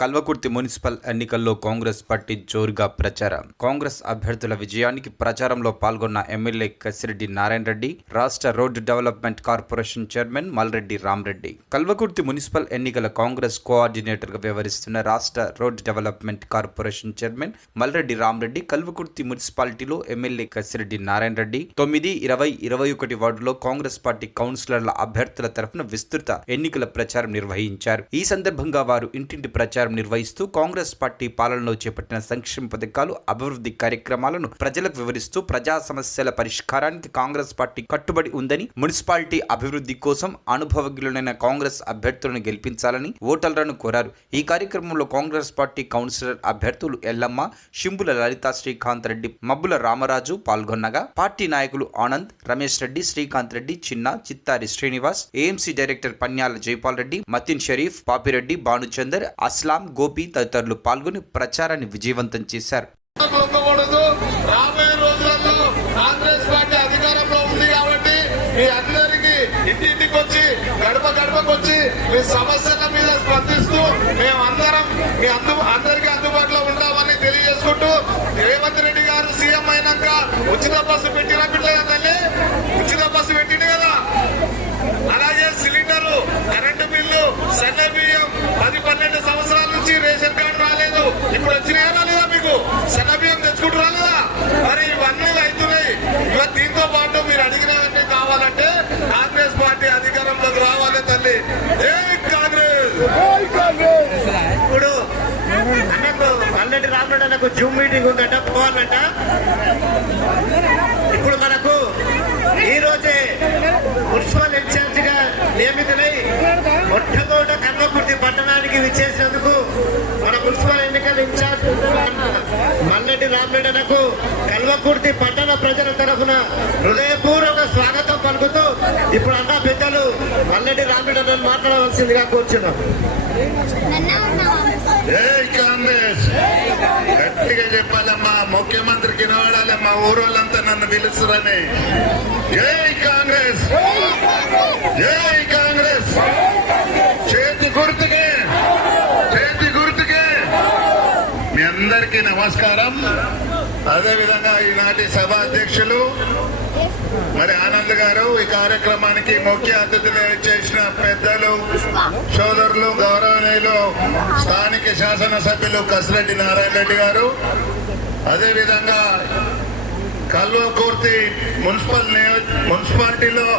Kalwakurthy municipal ఎన్నికల్లో Congress party జోరుగా ప్రచారం. కాంగ్రెస్ అభ్యర్థుల విజయానికి ప్రచారంలో పాల్గొన్న ఎమ్మెల్యే కసిరెడ్డి నారాయణ రెడ్డి, రాష్ట్ర road development corporation chairman Malreddy Rama Reddy. Kalwakurthy municipal ఎన్నికల కాంగ్రెస్ కోఆర్డినేటర్ గా వ్యవహరిస్తున్న రాష్ట్ర road development corporation chairman Malreddy Rama Reddy Kalwakurthy మున్సిపాలిటీలో ఎమ్మెల్యే కసిరెడ్డి నారాయణ రెడ్డి 9, 20, 21 వార్డులో కాంగ్రెస్ పార్టీ కౌన్సిలర్ల అభ్యర్థుల తరఫున విస్తృత ఎన్నికల ప్రచారం నిర్వహించారు. ఈ సందర్భంగా వారు ఇంటింటి ప్రచారం నిర్వహిస్తూ కాంగ్రెస్ పార్టీ పాలనలో చేపట్టిన సంక్షేమ పథకాలు, అభివృద్ధి కార్యక్రమాలను ప్రజలకు వివరిస్తూ ప్రజా సమస్యల పరిష్కారానికి కాంగ్రెస్ పార్టీ కట్టుబడి ఉందని, మున్సిపాలిటీ అభివృద్ధి కోసం అనుభవజ్ఞులైన కాంగ్రెస్ అభ్యర్థులను గెలిపించాలని ఓటర్లను కోరారు. ఈ కార్యక్రమంలో కాంగ్రెస్ పార్టీ కౌన్సిలర్ అభ్యర్థులు ఎల్లమ్మ, షింబుల లలిత శ్రీకాంత్ రెడ్డి, మబ్బుల రామరాజు పాల్గొనగా పార్టీ నాయకులు ఆనంద్, రమేష్ రెడ్డి, శ్రీకాంత్ రెడ్డి, చిన్న, చిత్తారి శ్రీనివాస్, ఏఎంసీ డైరెక్టర్ పన్యాల జైపాల్ రెడ్డి, మతిన్ షరీఫ్, పాపిరెడ్డి, భానుచందర్, అస్లాం, గోపి తదితరులు పాల్గొని ప్రచారాన్ని విజయవంతం చేశారు. రాబోయే రోజుల్లో కాంగ్రెస్ పార్టీ అధికారంలో ఉంది కాబట్టి మీ అందరికీ ఇంటింటికి వచ్చి గడప గడపకు వచ్చి మీ సమస్యల మీద స్పందిస్తూ మేమందరం మీ అందరికీ అందుబాటులో ఉంటామని తెలియజేసుకుంటూ, రేవంత్ రెడ్డి గారు సీఎం అయినాక ఉచిత బస్సు పెట్టిన బిడ్డగా తల్లి ఉచిత బస్సు పెట్టింది కదా, అలాగే సిలిండరు, కరెంటు బిల్లు, సన్న బియ్యం 10-12 సంవత్సరాల నుంచి రేషన్ కార్డు రాలేదు, ఇప్పుడు వచ్చినాయా రాలేదా? మీకు సన్న బియ్యం తెచ్చుకుంటూ రాలేదా? మరి ఇవన్నీ అవుతున్నాయి. ఇవాళ దీంతో పాటు మీరు అడిగినవన్నీ కావాలంటే కాంగ్రెస్ పార్టీ అధికారంలోకి రావాలి తల్లి. కాంగ్రెస్ ఇప్పుడు అన్నకు మల్రెడ్డి రామరెడ్డి అన్నకు జూమ్ మీటింగ్ ఉందంట, పోవాలంట. ఇప్పుడు మనకు ఈ రోజే మున్సిపల్ ఇన్ఛార్జ్ గా నియమితులై మొట్టమొదట కల్వకుర్తి పట్టణానికి విచ్చేసినందుకు మన మున్సిపల్ ఎన్నికల ఇన్ఛార్జ్ మల్రెడ్డి రామరెడ్డి అన్నకు కల్వకుర్తి పట్టణ ప్రజల తరఫున హృదయపూర్వక స్వాగతం పలుకుతూ ఇప్పుడు అన్న పెద్దలు మల్రెడ్డి రామరెడ్డి అన్నను మాట్లాడవలసిందిగా కూర్చున్నాం. కాంగ్రెస్ గట్టిగా చెప్పాలమ్మా, ముఖ్యమంత్రికి నవాడాలమ్మా, ఊరోళ్ళంతా నన్ను పిలుస్తురని. జై కాంగ్రెస్, జై కాంగ్రెస్. చేతి గుర్తుకే, చేతి గుర్తుకే. మీ అందరికీ నమస్కారం. అదేవిధంగా ఈనాటి సభ అధ్యక్షులు మరి ఆనంద్ గారు, ఈ కార్యక్రమానికి ముఖ్య అతిథిగా చేసిన పెద్దలు, సోదరులు, గౌరవనీయులు స్థానిక శాసనసభ్యులు కసిరెడ్డి నారాయణ రెడ్డి గారు, అదేవిధంగా కల్వకుర్తి మున్సిపాలిటీలో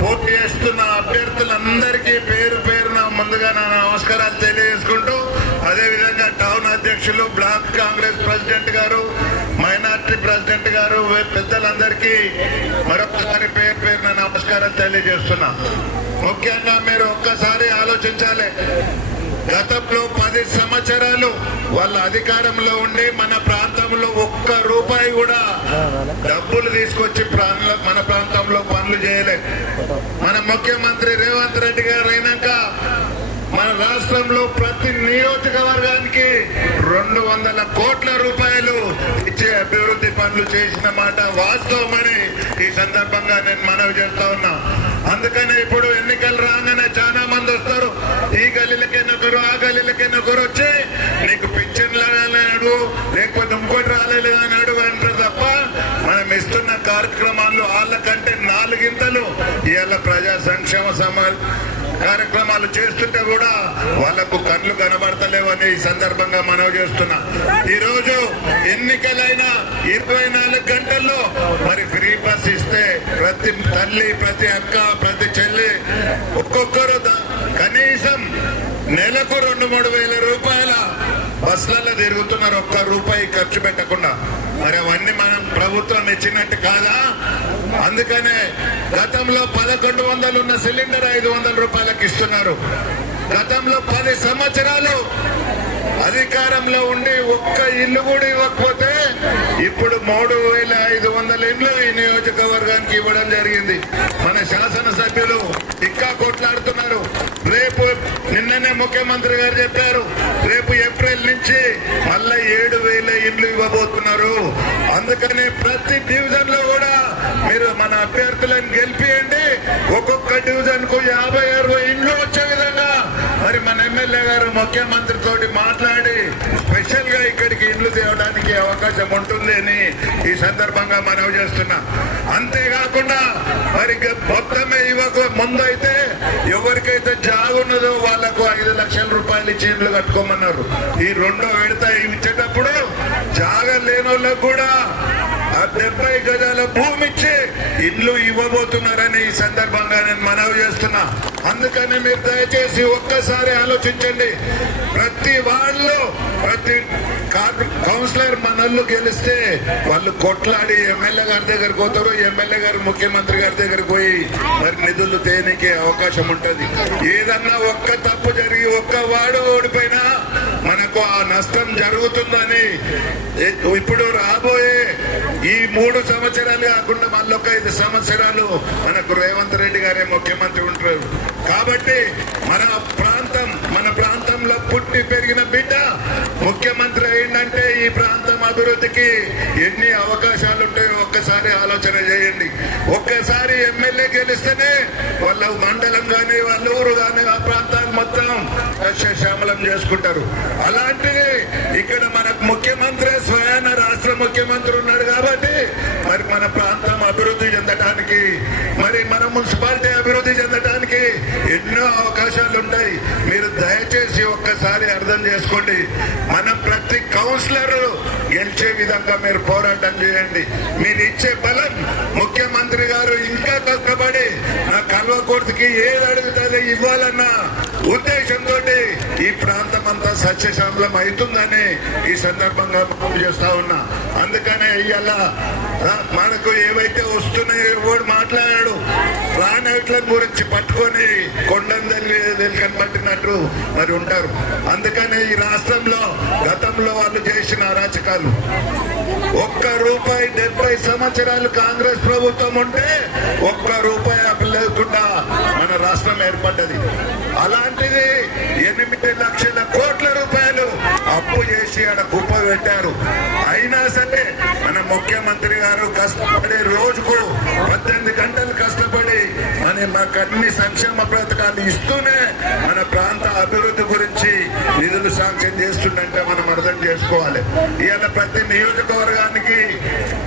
పోటీ చేస్తున్న అభ్యర్థులందరికీ పేరు పేరున ముందుగా నా నమస్కారాలు తెలియజేసుకుంటూ, అదేవిధంగా టౌన్ అధ్యక్షులు, బ్లాక్ కాంగ్రెస్ ప్రెసిడెంట్ గారు, మైనార్టీ ప్రెసిడెంట్ గారు, పెద్దలందరికీ మరొకసారి పేరు పేరున నమస్కారం తెలియజేస్తున్నా. ముఖ్యంగా మీరు ఒక్కసారి ఆలోచించాలి, గతంలో 10 సంవత్సరాలు వాళ్ళ అధికారంలో ఉండి మన ప్రాంతంలో ఒక్క రూపాయి కూడా డబ్బులు తీసుకొచ్చి మన ప్రాంతంలో పనులు చేయలేదు. మన ముఖ్యమంత్రి రేవంత్ రెడ్డి గారు అయినాక మన రాష్ట్రంలో ప్రతి నియోజకవర్గానికి 200 కోట్ల రూపాయలు ఇచ్చే అభివృద్ధి పనులు చేసిన మాట వాస్తవమని ఈ సందర్భంగా నేను మనవి చేస్తా ఉన్నా. అందుకనే ఇప్పుడు ఎన్నికలు రాగానే చాలా మంది వస్తారు, ఈ గల్లీలకెన్నొకరు, ఆ గల్లీలకెన్నొకరు వచ్చి నీకు పింఛన్లు అడుగు, లేకపోతే ఇంకోటి రాలేదు అని అడుగు అంటారు తప్ప మనం ఇస్తున్న కార్యక్రమాలు వాళ్ళకంటే 4 ఇవాళ ప్రజా సంక్షేమ కార్యక్రమాలు చేస్తుంటే కూడా వాళ్లకు కళ్ళు కనబడతలేవని ఈ సందర్భంగా మనవి చేస్తున్నా. ఈ రోజు ఎన్నికలైన 24 గంటల్లో మరి ఫ్రీ బస్ ఇస్తే ప్రతి తల్లి, ప్రతి అక్క, ప్రతి చెల్లి ఒక్కొక్కరు కనీసం నెలకు 2-3 వేల రూపాయల బస్సులలో తిరుగుతున్నారు, ఒక్క రూపాయి ఖర్చు పెట్టకుండా. మరి అవన్నీ మనం ప్రభుత్వం ఇచ్చినట్టు కాదా? అందుకనే గతంలో 1100 ఉన్న సిలిండర్ 500 రూపాయలకు ఇస్తున్నారు. గతంలో 10 సంవత్సరాలు అధికారంలో ఉండి ఒక్క ఇల్లు కూడా ఇవ్వకపోతే ఇప్పుడు 3500 ఇండ్లు ఈ నియోజకవర్గానికి ఇవ్వడం జరిగింది. మన శాసనసభ్యులు ఇంకా కొట్లాడుతున్నారు. రేపు నిన్ననే ముఖ్యమంత్రి గారు చెప్పారు, రేపు ఏప్రిల్ నుంచి మళ్ళా 7000 ఇండ్లు ఇవ్వబోతున్నారు. అందుకని ప్రతి డివిజన్ లో కూడా మీరు మన అభ్యర్థులను గెలిపియండి. ఒక్కొక్క డివిజన్ కు 50-60 ఇండ్లు వచ్చే విధంగా మరి మన ఎమ్మెల్యే గారు ముఖ్యమంత్రితోటి మాట్లాడి స్పెషల్ గా ఇక్కడికి ఇండ్లు తేవడానికి అవకాశం ఉంటుంది అని ఈ సందర్భంగా మనవి చేస్తున్నా. అంతేకాకుండా మరి మొత్తమే ఇవ్వక ముందు అయితే ఎవరికైతే జాగున్నదో వాళ్లకు 5 లక్షల రూపాయలు ఇచ్చి ఇండ్లు కట్టుకోమన్నారు. ఈ రెండో విడత ఇచ్చేటప్పుడు జాగా లేని వాళ్ళకు కూడా 70 గజాల భూమి ఇచ్చి ఇల్లు ఇవ్వబోతున్నారని ఈ సందర్భంగా నేను మనవి చేస్తున్నా. అందుకని మీరు దయచేసి ఒక్కసారి ఆలోచించండి. ప్రతి వార్డులో ప్రతి కౌన్సిలర్ మనల్ని గెలిస్తే వాళ్ళు కొట్లాడి ఎమ్మెల్యే గారి దగ్గరకు పోతారు. ఎమ్మెల్యే గారు ముఖ్యమంత్రి గారి దగ్గరకు పోయి మరి నిధులు తేనికే అవకాశం ఉంటుంది. ఏదన్నా ఒక్క తప్పు జరిగి ఒక్క వార్డు ఓడిపోయినా మనకు ఆ నష్టం జరుగుతుందని ఇప్పుడు రాబోయే ఈ 3 సంవత్సరాలు కాకుండా మళ్ళీ ఒక 5 సంవత్సరాలు మనకు రేవంత్ రెడ్డి గారే ముఖ్యమంత్రి ఉంటారు. కాబట్టి మన ప్రాంతంలో పుట్టి పెరిగిన బిడ్డ ముఖ్యమంత్రి అయిందంటే ఈ ప్రాంతం అభివృద్ధికి ఎన్ని అవకాశాలు ఉంటాయో ఒక్కసారి ఆలోచన చేయండి. ఒక్కసారి ఎమ్మెల్యే గెలిస్తేనే వాళ్ళ మండలం గాని వాళ్ళ ఊరు గాని ఆ ప్రాంతాన్ని మొత్తం సస్యశ్యామలం చేసుకుంటారు. అలాంటిది ఇక్కడ మనకు ముఖ్యమంత్రి స్వయాన రాష్ట్ర ముఖ్యమంత్రి ఉన్నాడు కాబట్టి మరి మన ప్రాంతం అభివృద్ధి చెందడానికి మరి మన మున్సిపాలిటీ అభివృద్ధి చెందడానికి ఎన్నో అవకాశాలు ఉంటాయి. మీరు దయచేసి ఒక్కసారి అర్థం చేసుకోండి. మనం ప్రతి కౌన్సిలర్ గెలిచే విధంగా మీరు పోరాటం చేయండి. మీరు ఇచ్చే బలం ముఖ్యమంత్రి గారు ఇంకా కష్టపడి నా కల్వకుర్తికి ఏది అడుగుతుందో ఇవ్వాలన్న ఉద్దేశంతో ఈ ప్రాంతం అంతా సస్యశ్యామలం అవుతుందని ఈ సందర్భంగా చేస్తా ఉన్నా. అందుకనే ఇవాళ మనకు ఏవైతే వస్తున్నాయో ఎవరు మాట్లాడాడు రానట్ల గురించి పట్టుకొని కొండందరి కనబట్టినట్టు మరి ఉంటారు. అందుకనే ఈ రాష్ట్రంలో గతంలో వాళ్ళు చేసిన అరాచకాలు ₹1 70 సంవత్సరాలు కాంగ్రెస్ ప్రభుత్వం ఉంటే ₹1 లేకుండా మన రాష్ట్రం ఏర్పడ్డది. అలాంటిది 8 లక్షల కోట్ల రూపాయలు అప్పు చేసి ఆడ కుప్ప పెట్టారు. అయినా సరే మన ముఖ్యమంత్రి గారు కష్టపడి రోజుకు 18 గంటలు కష్టపడి మాకు అన్ని సంక్షేమ పథకాలు ఇస్తూనే మన ప్రాంత అభివృద్ధి గురించి నిధులు శాంక్షన్ చేస్తుందంటే మనం అర్థం చేసుకోవాలి. ఇవాళ ప్రతి నియోజకవర్గానికి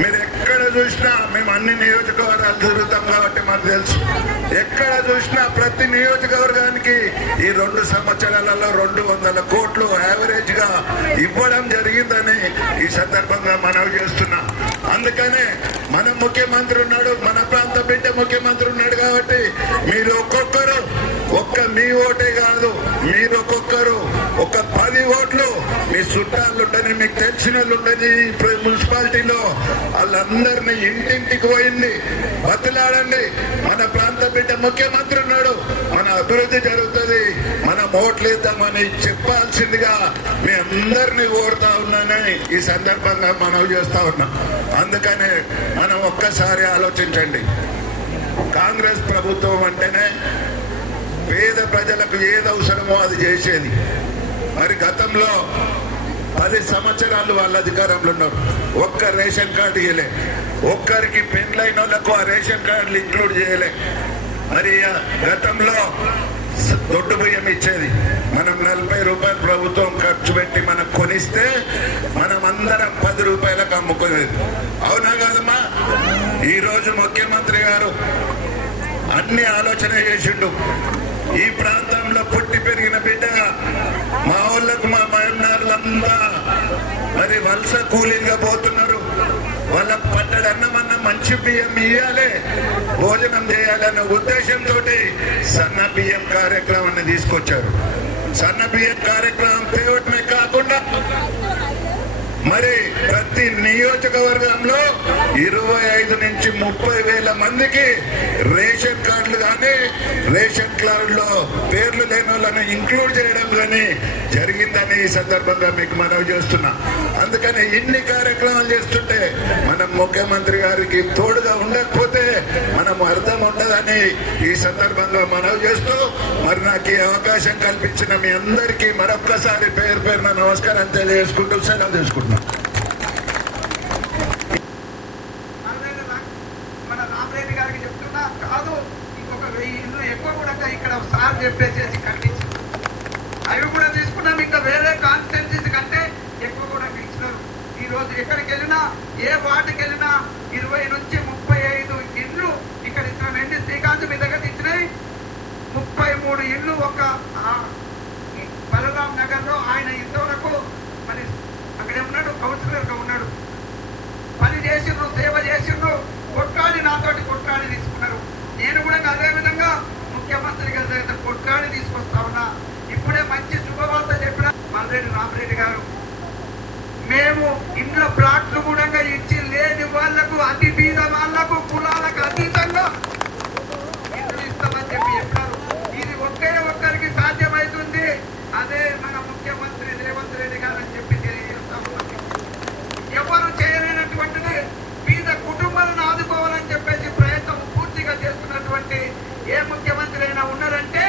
మీరు ఎక్కడ చూసినా మేము అన్ని నియోజకవర్గాలు తిరుగుతాం కాబట్టి మనకు తెలుసు. ఎక్కడ చూసినా ప్రతి నియోజకవర్గానికి ఈ 2 సంవత్సరాలలో 200 కోట్లు యావరేజ్ గా ఇవ్వడం జరిగిందని ఈ సందర్భంగా మనవి చేస్తున్నాం. అందుకనే మన ముఖ్యమంత్రి ఉన్నాడు, మన ప్రాంత బిడ్డ ముఖ్యమంత్రి ఉన్నాడు కాబట్టి మీరు ఒక్కొక్కరు మీ ఓటే కాదు, మీరు ఒక్కొక్కరు 10 ఓట్లు మీ చుట్టాలు ఉండని మీకు తెలిసిన వాళ్ళు ఉండని మున్సిపాలిటీలో వాళ్ళందరినీ ఇంటింటికి పోయింది బతిలాడండి. మన ప్రాంత బిడ్డ ముఖ్యమంత్రి ఉన్నాడు, మన అభివృద్ధి జరుగుతుంది, మనం ఓట్లేద్దామని చెప్పాల్సిందిగా మీ అందరినీ కోరుతా ఉన్నానని ఈ సందర్భంగా మనవి చేస్తా ఉన్నాం. అందుకనే మనం ఒక్కసారి ఆలోచించండి. కాంగ్రెస్ ప్రభుత్వం అంటేనే పేద ప్రజలకు ఏది అవసరమో అది చేసేది. మరి గతంలో 10 సంవత్సరాలు వాళ్ళ అధికారంలో ఉన్నారు. ఒక్క రేషన్ కార్డు ఇవ్వలే, ఒక్కరికి పెండ్లైన వాళ్ళకు ఆ రేషన్ కార్డులు ఇంక్లూడ్ చేయలే. మరి గతంలో దొడ్డు బియ్యం ఇచ్చేది, మనం ₹40 ప్రభుత్వం ఖర్చు పెట్టి మనకు కొనిస్తే మనం అందరం ₹10 అమ్ముకునేది. అవునా కాదమ్మా? ఈ రోజు ముఖ్యమంత్రి గారు అన్ని ఆలోచన చేసిండు. ఈ ప్రాంతంలో పుట్టి పెరిగిన బిడ్డగా మా ఊళ్ళకు మా మహిళలంతా మరి వలస కూలీలుగా పోతున్నారు. వాళ్ళకు పట్టడన్నమన్నా మంచి బియ్యం ఇయ్యాలి, భోజనం చేయాలన్న ఉద్దేశంతో సన్న బియ్యం కార్యక్రమాన్ని తీసుకొచ్చారు. సన్న బియ్యం కార్యక్రమం తేవటమే కాకుండా మరి ప్రతి నియోజకవర్గంలో 25 నుంచి 30 వేల మందికి రేషన్ కార్డులు కానీ రేషన్ కార్డులో పేర్లు లేని వాళ్ళని ఇంక్లూడ్ చేయడం కానీ జరిగిందని ఈ సందర్భంగా మీకు మనవి చేస్తున్నా. అందుకని ఇన్ని కార్యక్రమాలు చేస్తుంటే మనం ముఖ్యమంత్రి గారికి తోడుగా ఉండకపోతే మనం అర్థం ఉండదని ఈ సందర్భంగా మనవి చేస్తూ మరి నాకు ఈ అవకాశం కల్పించిన మీ అందరికీ మరొక్కసారి పేరున నమస్కారం తెలియజేసుకుంటూ సెలవు తీసుకుంటున్నాను. మన రామరెడ్డి గారికి చెప్తున్నా కాదు, ఇంకొక 1000 ఇల్లు ఎక్కువ కూడా ఇక్కడ సార్ చెప్పేసేసి కట్టించి ఏ వార్డుకి వెళ్ళినా 20 నుంచి 35 ఇండ్లు ఇక్కడ ఇచ్చిన వెండి శ్రీకాంత్ మీ దగ్గర ఇచ్చినాయి. 33 ఇండ్లు ఒక బలరాం నగర్ లో ఆయన ఇంతవరకు మరి అక్కడే ఉన్నాడు, కౌన్సిలర్ గా ఉన్నాడు. పని చేసిండ్రు, సేవ చేసిండ్రు, కొట్లాడి నాతోటి కొట్లాడి తీసుకున్నారు. నేను కూడా అదే విధంగా ముఖ్యమంత్రి గారి దగ్గర కొట్లాడి తీసుకొస్తా ఉన్నా. ఇప్పుడే మంచి శుభవార్త చెప్పిన మల్రెడ్డి రామరెడ్డి గారు, మేము ఇండ్ల ప్లాట్లు కూడా ఇచ్చి లేని వాళ్లకు, అతి బీద వాళ్లకు, కులాలకు అతీతంగా ఇండ్లు ఇస్తామని చెప్పారు. ఇది ఒకే ఒక్కరికి సాధ్యమవుతుంది, అదే మన ముఖ్యమంత్రి రేవంత్ రెడ్డి గారు అని చెప్పి తెలియజేస్తా ఉన్నాం. ఎవరు చేయలేనటువంటిది బీద కుటుంబాలను ఆదుకోవాలని చెప్పేసి ప్రయత్నం పూర్తిగా చేస్తున్నటువంటి ఏ ముఖ్యమంత్రి అయినా ఉన్నారంటే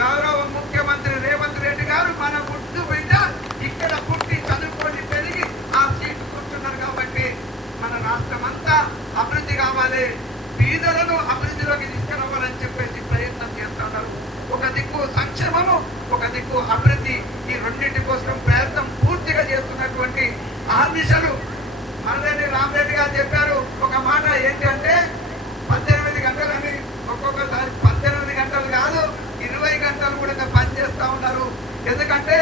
గౌరవ ముఖ్యమంత్రి రేవంత్ రెడ్డి గారు. మన ముద్దు బిడ్డ ఇక్కడ పుట్టి చదువుకొని పెరిగి ఆ సీటు కూర్చున్నారు కాబట్టి మన రాష్ట్రం అంతా అభివృద్ధి కావాలి, బీదలను అభివృద్ధిలోకి తీసుకురావాలని చెప్పేసి ప్రయత్నం చేస్తున్నారు. ఒక దిక్కు సంక్షేమము, ఒక దిక్కు అభివృద్ధి, ఈ రెండింటి కోసం ప్రయత్నం పూర్తిగా చేస్తున్నటువంటి ఆర్మిషలు మల్రెడ్డి రామరెడ్డి గారు చెప్పారు. ఒక మాట ఏంటంటే 18 గంటలని, ఒక్కొక్కసారి 18 గంటలు కాదు 20 గంటలు కూడా పనిచేస్తా ఉన్నారు. ఎందుకంటే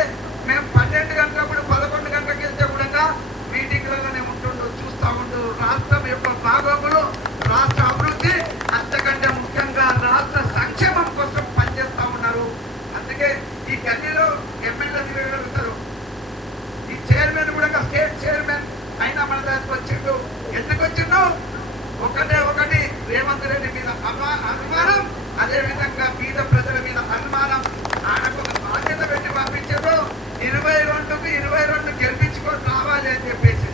మేము 12 గంటలప్పుడు 11 గంటలకు వెళ్తే కూడా మీటింగ్లలోనే ఉంటుండు, చూస్తూ ఉండు. రాష్ట్రం యొక్క బాగోగులు, రాష్ట్ర అభివృద్ధి, అంతకంటే ముఖ్యంగా రాష్ట్ర సంక్షేమం కోసం పనిచేస్తా ఉన్నారు. అందుకే ఈ గల్లీలో ఎమ్మెల్యే తిరగలుగుతారు, ఈ చైర్మన్ కూడా స్టేట్ చైర్మన్ అయినా మన దగ్గరకు వచ్చిండు. ఎందుకు వచ్చిండు? ఒకటి రేవంత్ రెడ్డి మీద అనుమానం, అదే విధంగా బీద ప్రజల మీద అనుమానం. ఆయనకు ఒక బాధ్యత పెట్టి పంపించారు, 22కు 22 గెలిపించుకొని రావాలి అని చెప్పేసి.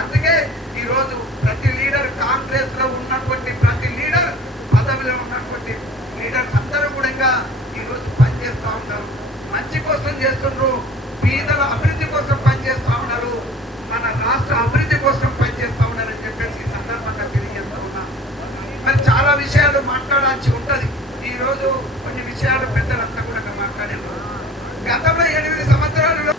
అందుకే ఈ రోజు ప్రతి లీడర్, కాంగ్రెస్ లో ఉన్నటువంటి ప్రతి లీడర్, పదవిలో ఉన్నటువంటి లీడర్స్ అందరూ కూడా ఈ రోజు పనిచేస్తా ఉన్నారు, మంచి కోసం చేస్తున్నారు, బీదల అభివృద్ధి కోసం పనిచేస్తా ఉన్నారు, మన రాష్ట్ర అభివృద్ధి కోసం పనిచేస్తా ఉన్నారని చెప్పేసి సందర్భంగా తెలియజేస్తా ఉన్నా. మరి చాలా విషయాలు మాట్లాడాల్సి ఉంటది. ఈ రోజు కొన్ని విషయాలు పెద్దలంతా కూడా మాట్లాడారు. గతంలో 8 సంవత్సరాలు